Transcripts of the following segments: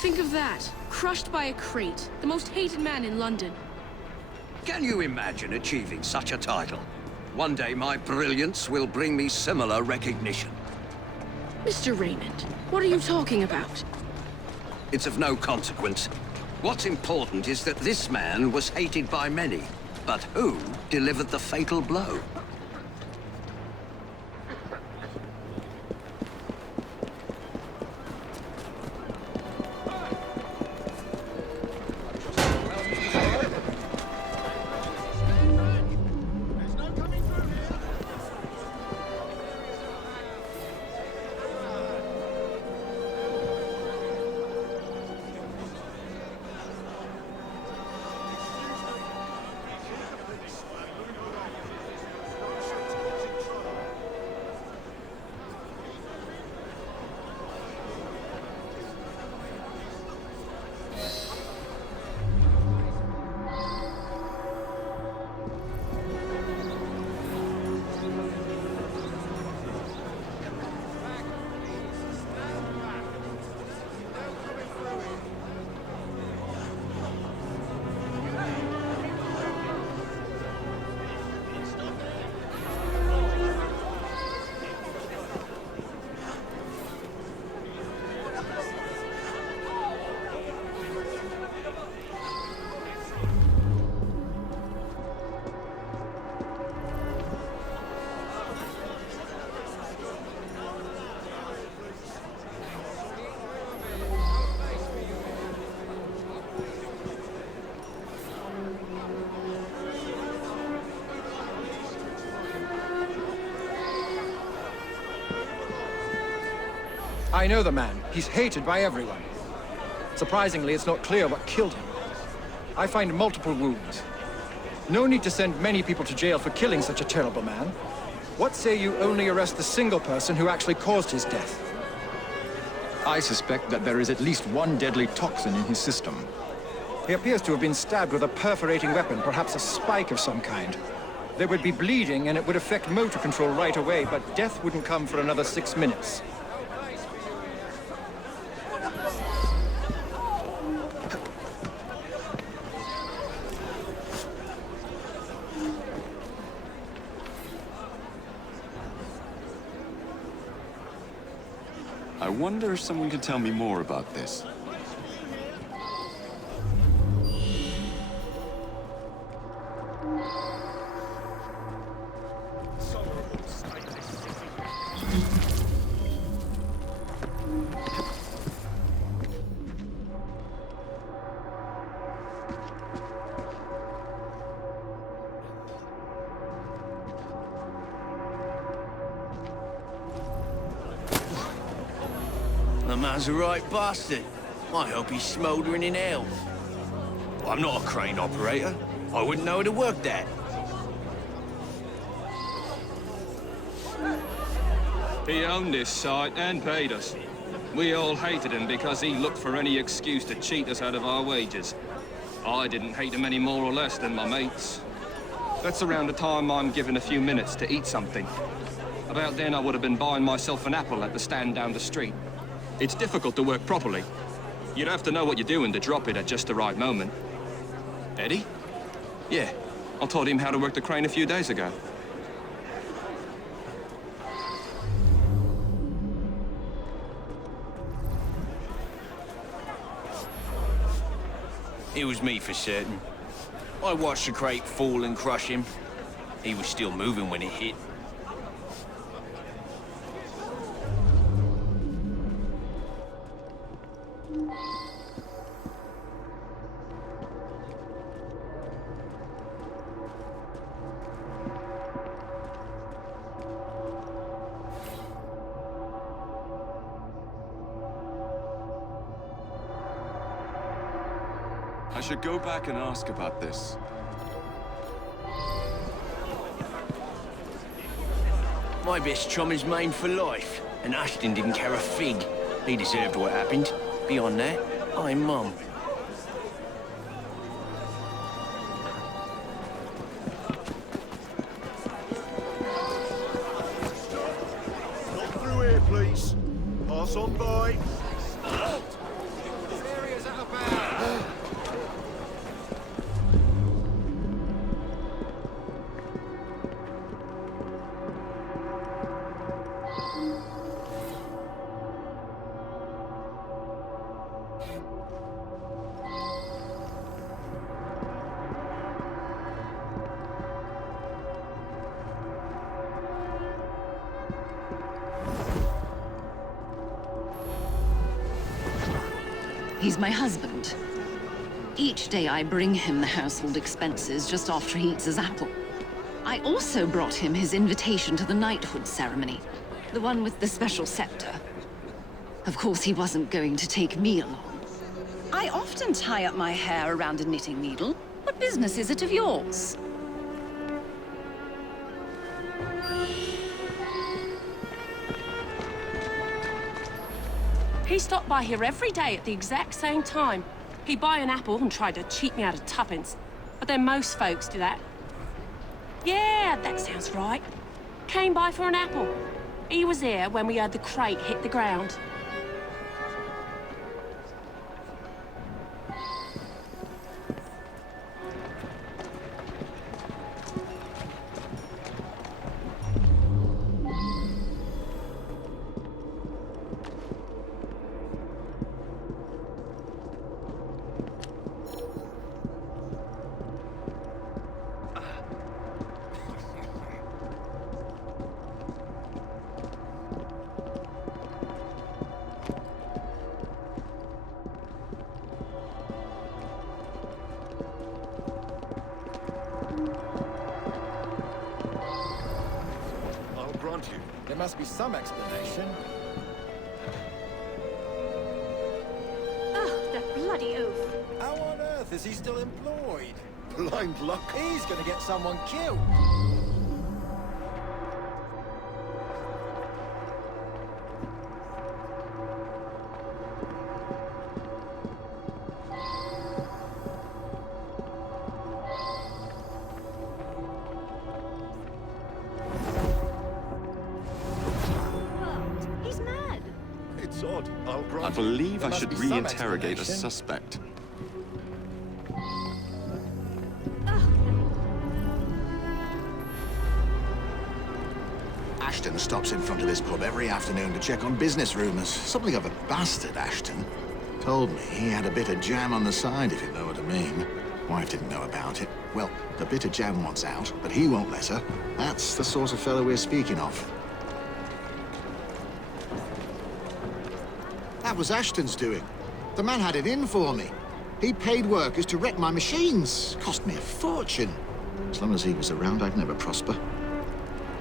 Think of that. Crushed by a crate. The most hated man in London. Can you imagine achieving such a title? One day my brilliance will bring me similar recognition. Mr. Raymond, what are you talking about? It's of no consequence. What's important is that this man was hated by many. But who delivered the fatal blow? I know the man. He's hated by everyone. Surprisingly, it's not clear what killed him. I find multiple wounds. No need to send many people to jail for killing such a terrible man. What say you only arrest the single person who actually caused his death? I suspect that there is at least one deadly toxin in his system. He appears to have been stabbed with a perforating weapon, perhaps a spike of some kind. There would be bleeding and it would affect motor control right away, but death wouldn't come for another 6 minutes. I wonder if someone can tell me more about this. The man's a right bastard. I hope he's smouldering in hell. I'm not a crane operator. I wouldn't know how to work that. He owned this site and paid us. We all hated him because he looked for any excuse to cheat us out of our wages. I didn't hate him any more or less than my mates. That's around the time I'm given a few minutes to eat something. About then I would have been buying myself an apple at the stand down the street. It's difficult to work properly. You'd have to know what you're doing to drop it at just the right moment. Eddie? Yeah, I taught him how to work the crane a few days ago. It was me for certain. I watched the crate fall and crush him. He was still moving when it hit. I should go back and ask about this. My best chum is maimed for life, and Ashton didn't care a fig. He deserved what happened. Beyond that, I'm mum. Not through here, please. Pass on by. He's my husband. Each day I bring him the household expenses just after he eats his apple. I also brought him his invitation to the knighthood ceremony. The one with the special scepter. Of course, he wasn't going to take me along. I often tie up my hair around a knitting needle. What business is it of yours? He stopped by here every day at the exact same time. He'd buy an apple and try to cheat me out of tuppence. But then most folks do that. Yeah, that sounds right. Came by for an apple. He was here when we heard the crate hit the ground. There must be some explanation. Ugh, that bloody oaf. How on earth is he still employed? Blind luck. He's gonna get someone killed. It's odd. I believe I should re-interrogate a suspect. Ashton stops in front of this pub every afternoon to check on business rumours. Something of a bastard, Ashton. Told me he had a bit of jam on the side, if you know what I mean. Wife didn't know about it. Well, the bit of jam wants out, but he won't let her. That's the sort of fellow we're speaking of. That was Ashton's doing. The man had it in for me. He paid workers to wreck my machines. Cost me a fortune. As long as he was around, I'd never prosper.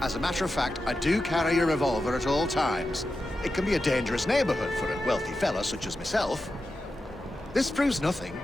As a matter of fact, I do carry a revolver at all times. It can be a dangerous neighborhood for a wealthy fella such as myself. This proves nothing.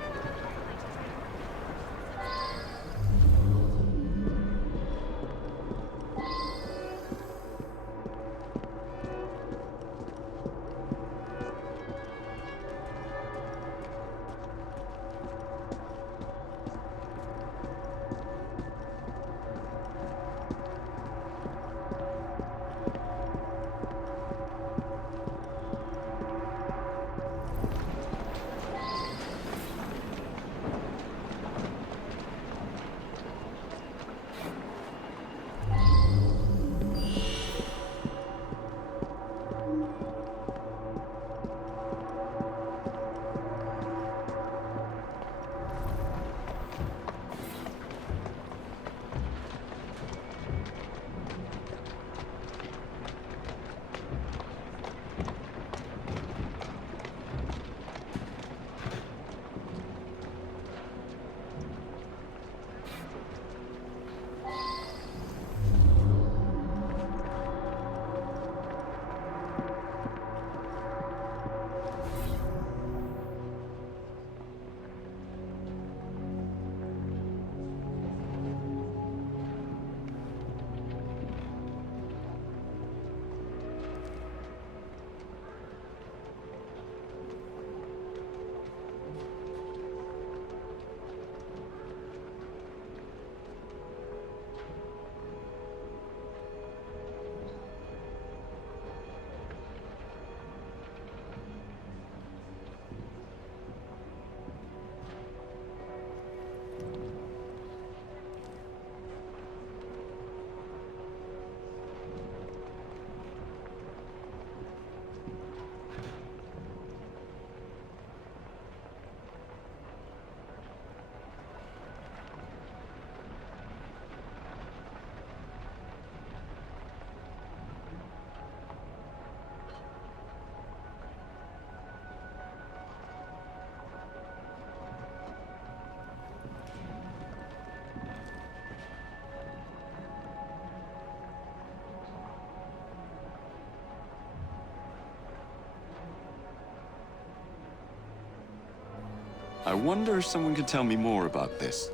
I wonder if someone could tell me more about this.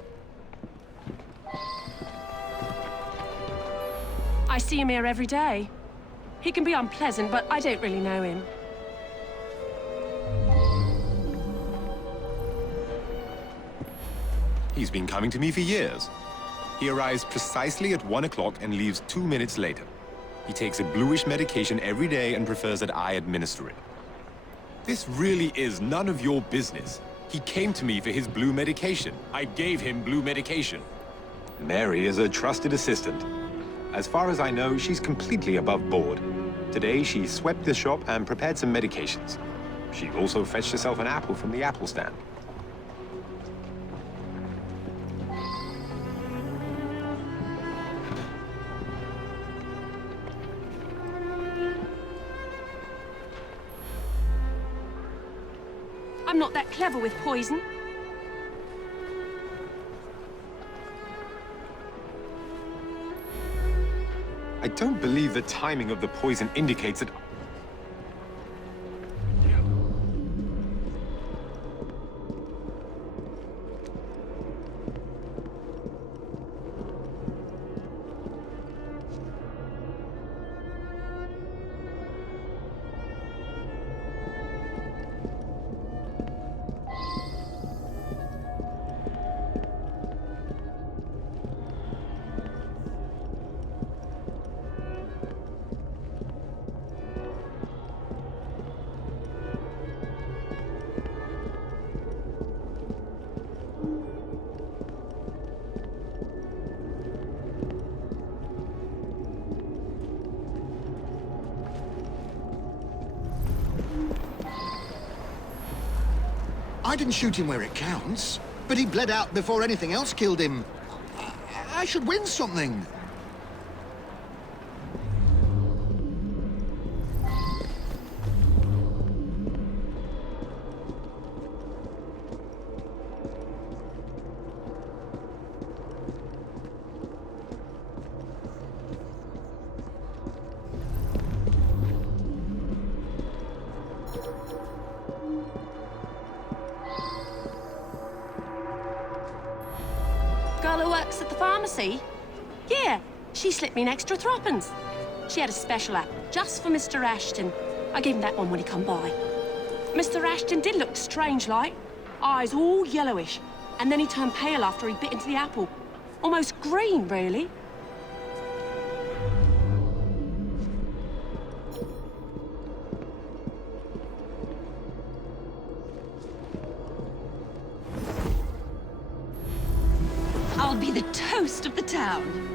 I see him here every day. He can be unpleasant, but I don't really know him. He's been coming to me for years. He arrives precisely at 1 o'clock and leaves 2 minutes later. He takes a bluish medication every day and prefers that I administer it. This really is none of your business. He came to me for his blue medication. I gave him blue medication. Mary is a trusted assistant. As far as I know, she's completely above board. Today, she swept the shop and prepared some medications. She also fetched herself an apple from the apple stand. I'm not that clever with poison. I don't believe the timing of the poison indicates that... I didn't shoot him where it counts, but he bled out before anything else killed him. I should win something. Girl who works at the pharmacy? Yeah, she slipped me an extra threepence. She had a special app just for Mr. Ashton. I gave him that one when he come by. Mr. Ashton did look strange-like. Eyes all yellowish. And then he turned pale after he bit into the apple. Almost green, really. I'll be the toast of the town.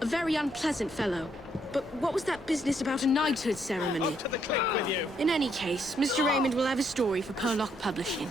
A very unpleasant fellow. But what was that business about a knighthood ceremony? Up to the click with you. In any case, Mr. Raymond will have a story for Purlock Publishing.